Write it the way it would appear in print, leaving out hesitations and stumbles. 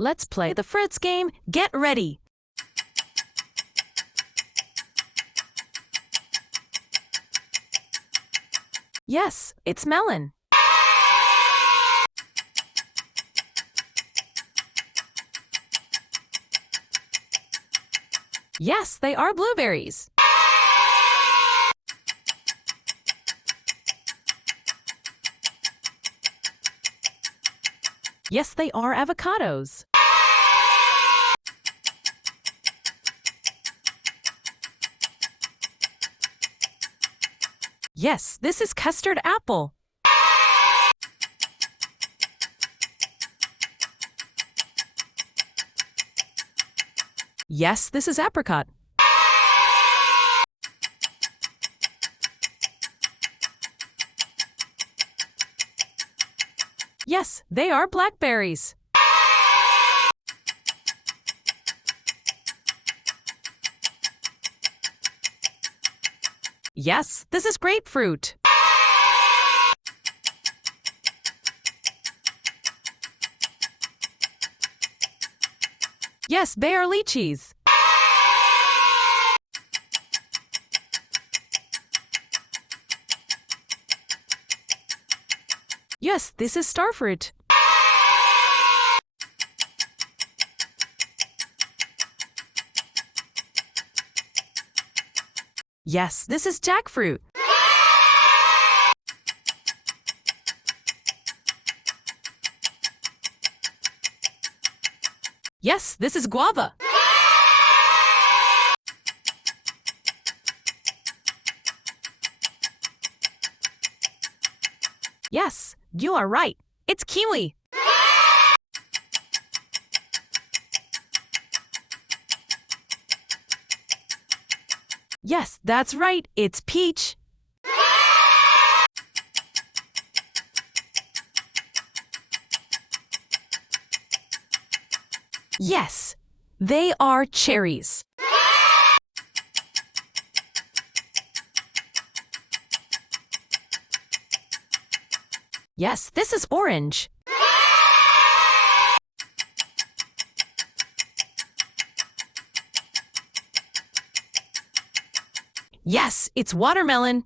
Let's play the fruits game. Get ready. Yes, it's melon. Yes, they are blueberries. Yes, they are avocados. Yes, this is custard apple. Yes, this is apricot. Yes, they are blackberries. Yes, this is grapefruit. Yes, they are lychees. Yes, this is starfruit. Yes, this is jackfruit. Yes, this is guava. Yes, you are right. It's kiwi. Yes, that's right. It's peach. Yes, they are cherries. Yes, this is orange. Yes, it's watermelon.